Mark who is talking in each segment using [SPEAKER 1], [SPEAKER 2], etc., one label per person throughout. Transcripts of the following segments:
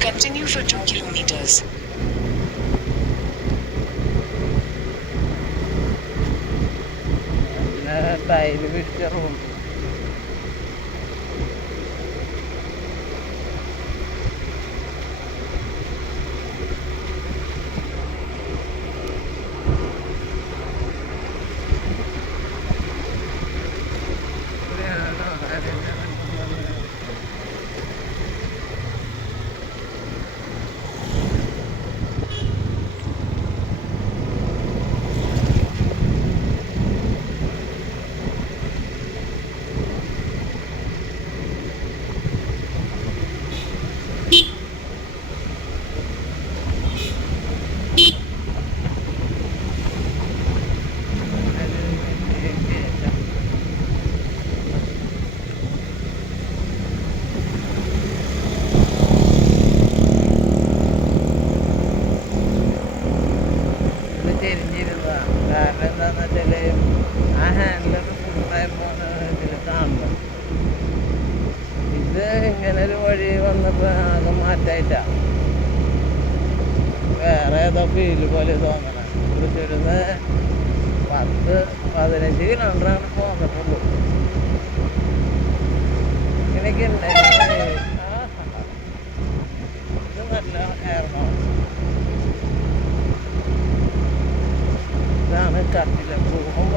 [SPEAKER 1] Continue for 2 kilometers.
[SPEAKER 2] para ele, vestir roupa. വന്നപ്പോ ആകെ മാറ്റായിട്ടാ. വേറെ ഏതോ ഫീൽ പോലെ തോന്നണം. തൃശ്ശൂരിന്ന് പത്ത് പതിനഞ്ച് കിലോമീറ്ററാണ് പോന്നിട്ടുള്ളൂ ഇങ്ങനെയൊക്കെ ഉണ്ടായിരുന്നു ഇത് നല്ല എറണാകുളം ഇതാണ് കട്ടില പോകും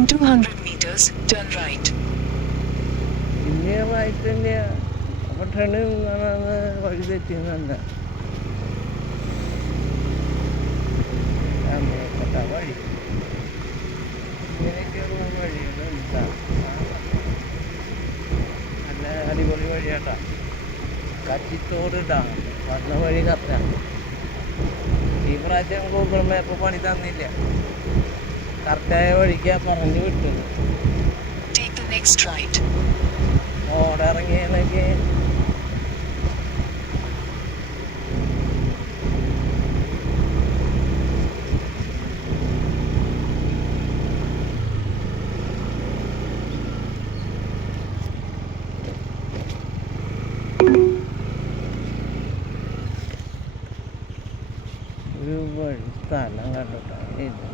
[SPEAKER 1] In 200 meters, turn right.
[SPEAKER 2] പിന്നെ റൈറ്റ് തന്നെയാ അപ്പൊ ട്രെയിൻ വഴി തെറ്റിയെന്നല്ല. വഴി. ഇങ്ങനെയൊക്കെയുള്ള വഴികളുണ്ട് നല്ല അടിപൊളി വഴിയാട്ടാ. കച്ചിത്തോട് ഡാം വന്ന വഴി കറക്റ്റാണ് ഈ പ്രാവശ്യം ഗൂഗിൾ മാപ്പ് പണി തന്നില്ല. കറക്റ്റായ വഴിക്കാ പറഞ്ഞു വിട്ടത്
[SPEAKER 1] Take the next right.
[SPEAKER 2] ഓടെ ഇറങ്ങിയെന്നൊക്കെ ഒരു വഴി സ്ഥലം കണ്ടിട്ടാണ് ഇത്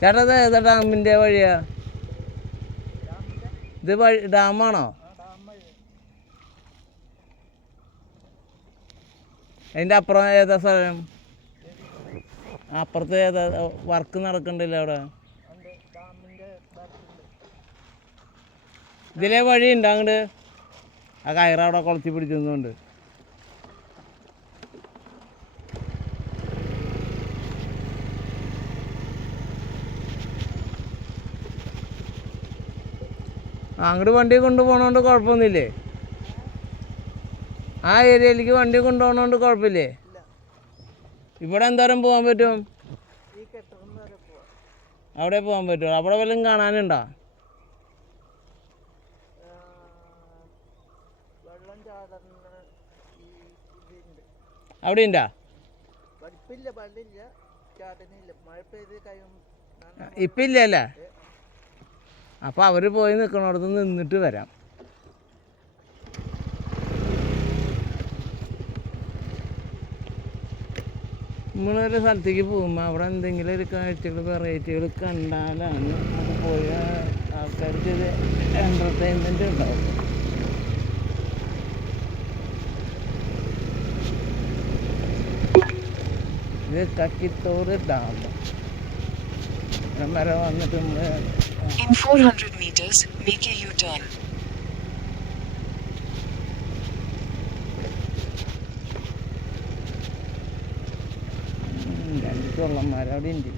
[SPEAKER 2] ചേട്ടാ ഇത് ഏതാ ഡാമിന്റെ വഴിയാ? ഇത് വഴി ഡാമാണോ? അതിന്റെ അപ്പുറം ഏതാ സ്ഥലം? അപ്പുറത്ത് ഏതാ വർക്ക് നടക്കണ്ടില്ല അവിടെ? ഇതിലെ വഴി അങ്ങോട്ട് ആ കയറവിടെ കൊളത്തി പിടിച്ചൊന്നുണ്ട് അങ്ങോട്ട് വണ്ടി കൊണ്ടുപോകണോണ്ട് കുഴപ്പമൊന്നുമില്ലേ ആ ഏരിയയിലേക്ക് വണ്ടി കൊണ്ടുപോകണോണ്ട് കുഴപ്പമില്ലേ ഇവിടെ എന്തോരം പോകാൻ പറ്റും? അവിടെ പോകാൻ പറ്റും. അവിടെ വല്ലതും കാണാനുണ്ടോ? അവിടെ ഉണ്ടോ
[SPEAKER 3] ഇപ്പില്ല
[SPEAKER 2] അല്ലേ? ഇല്ലല്ലേ അപ്പോൾ അവർ പോയി നിൽക്കണോടത്ത് നിന്നിട്ട് വരാം. നമ്മളൊരു സ്ഥലത്തേക്ക് പോകുമ്പോൾ അവിടെ എന്തെങ്കിലും ഒരു കാഴ്ചകൾ വെറൈറ്റികൾ കണ്ടാലാണ് അത് പോയ ആൾക്കാർക്ക് ഇത് എന്റർടൈൻമെന്റ് ഉണ്ടാവും ഇത് കക്കിത്തോട് ഡാം വരെ വന്നിട്ട് നമ്മൾ
[SPEAKER 1] In 400 meters, make a U-turn.
[SPEAKER 2] രണ്ട് ചുള്ളന്മാർ അവിടെ ഉണ്ട്